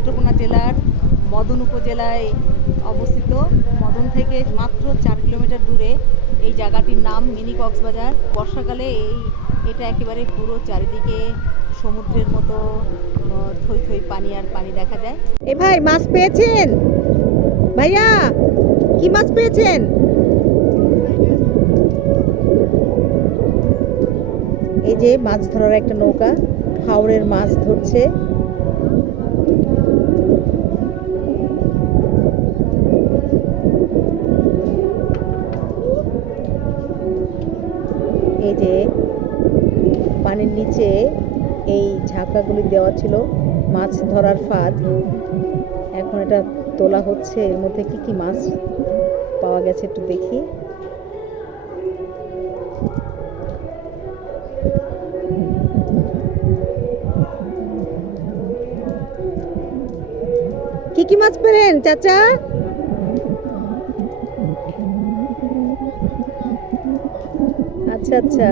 নেত্রকোনা জেলার মদন উপজেলায় অবস্থিত। মদন থেকে মাত্র চার কিলোমিটার দূরে এই জায়গাটির নাম মিনি কক্সবাজার। বর্ষাকালে এই, এটা একেবারে পুরো চারিদিকে সমুদ্রের মতো থই থই পানি আর পানি দেখা যায়। এ ভাই, মাছ পেয়েছেন? ভাইয়া, কি মাছ পেয়েছেন? এই যে মাছ ধরার একটা নৌকা হাওড়ের মাছ ধরছে। যে পানির নিচে এই ঝাঁকাগুলি দেওয়া ছিল, মাছ ধরার ফাঁদ। এখন এটা তোলা হচ্ছে, এর মধ্যে কি কি মাছ পাওয়া গেছে একটু দেখি। কি কি মাছ পেলেন, চাচা? আচ্ছা আচ্ছা।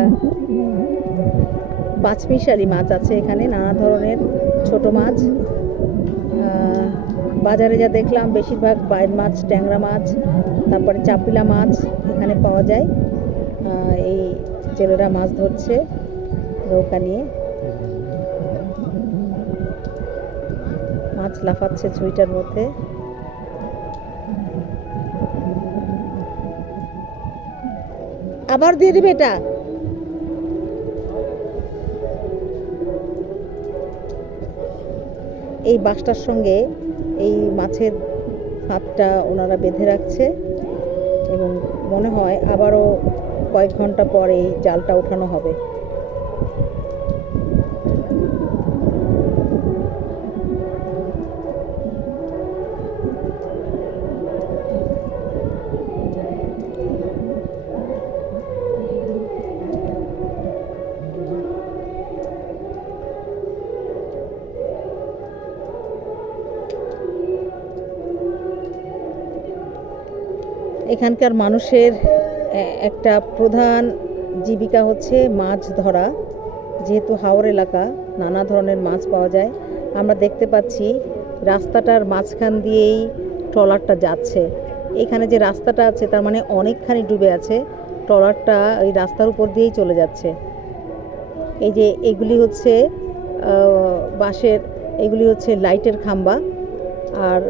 পাঁচমিশালি মাছ আছে এখানে, নানা ধরনের ছোট মাছ। বাজারে যা দেখলাম, বেশিরভাগ বাইর মাছ, ট্যাংরা মাছ, তারপরে চাপিলা মাছ এখানে পাওয়া যায়। এই জেলেরা মাছ ধরছে নৌকা নিয়ে। মাছ লাফাচ্ছে ঝুইটার মধ্যে। আবার দিয়ে দিবে এটা? এই বাসটার সঙ্গে এই মাছের হাতটা ওনারা বেঁধে রাখছে এবং মনে হয় আবারও কয়েক ঘণ্টা পরে এই জালটা ওঠানো হবে। এখানকার মানুষের একটা প্রধান জীবিকা হচ্ছে মাছ ধরা। যেহেতু হাওর এলাকা, নানা ধরনের মাছ পাওয়া যায়। আমরা দেখতে পাচ্ছি রাস্তাটার মাঝখান দিয়েই ট্রলারটা যাচ্ছে। এখানে যে রাস্তাটা আছে, তার মানে অনেকখানি ডুবে আছে। ট্রলারটা ওই রাস্তার উপর দিয়েই চলে যাচ্ছে। এই যে এগুলি হচ্ছে বাঁশের, এগুলি হচ্ছে লাইটের খাম্বা। আর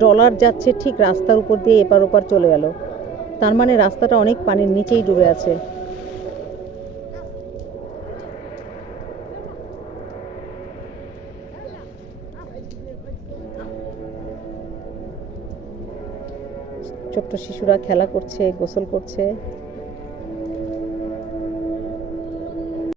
ট্রলার যাচ্ছে ঠিক রাস্তার উপর দিয়ে এপার ওপার চলে গেল। তার মানে রাস্তাটা অনেক পানির নিচেই ডুবে আছে। ছোট্ট শিশুরা খেলা করছে, গোসল করছে।